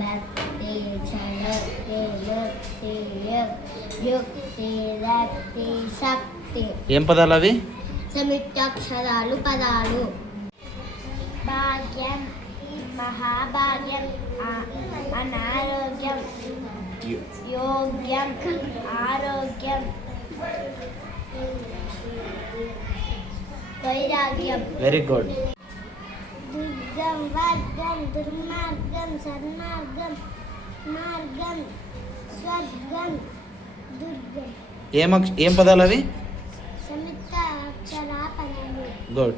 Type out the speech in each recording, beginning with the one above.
భక్తి చలక్తి ముక్తి యుక్తి రక్తి శక్తి. ఏం పదాలు అవి? సంయుక్తాక్షరాలు పదాలు. భాగ్యం మహాభాగ్యం అనారోగ్యం యోగ్యం ఆరోగ్యం వైరాగ్యం. Very good. దుర్గం వర్గం దుర్మార్గం సన్మార్గం మార్గం స్వర్గం దుర్గం. ఏం పదాలు అవి? సంయుక్త అక్షర పదాలు. గుడ్.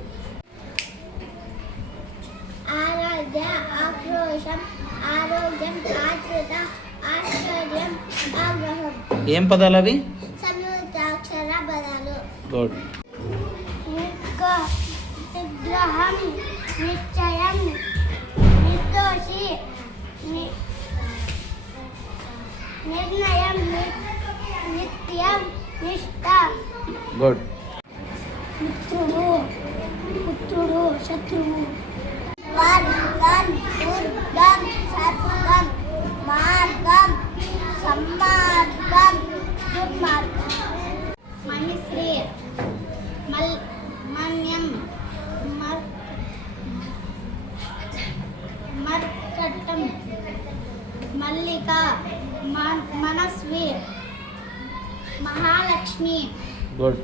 ఆరాధ్య ఆక్రోశం ఆరోగ్యం ఆతృత ఆశ్చర్యం ఆగ్రహం. ఏం పదాలు అవి? సంయుక్త అక్షర పదాలు. గుడ్. నిగ్రహం నిశ్చయం నిర్దోషి నిర్ణయం నిత్యం నిష్ఠ. గుడ్. మిత్రుడు పుత్రుడు శత్రువు. వర్గం దుర్గం సత్వం మార్గం సన్మార్గం దుర్మార్గం. మహిశ్రీ మన్యం మర్కటం మల్లిక మనస్వి మహాలక్ష్మి. గుడ్.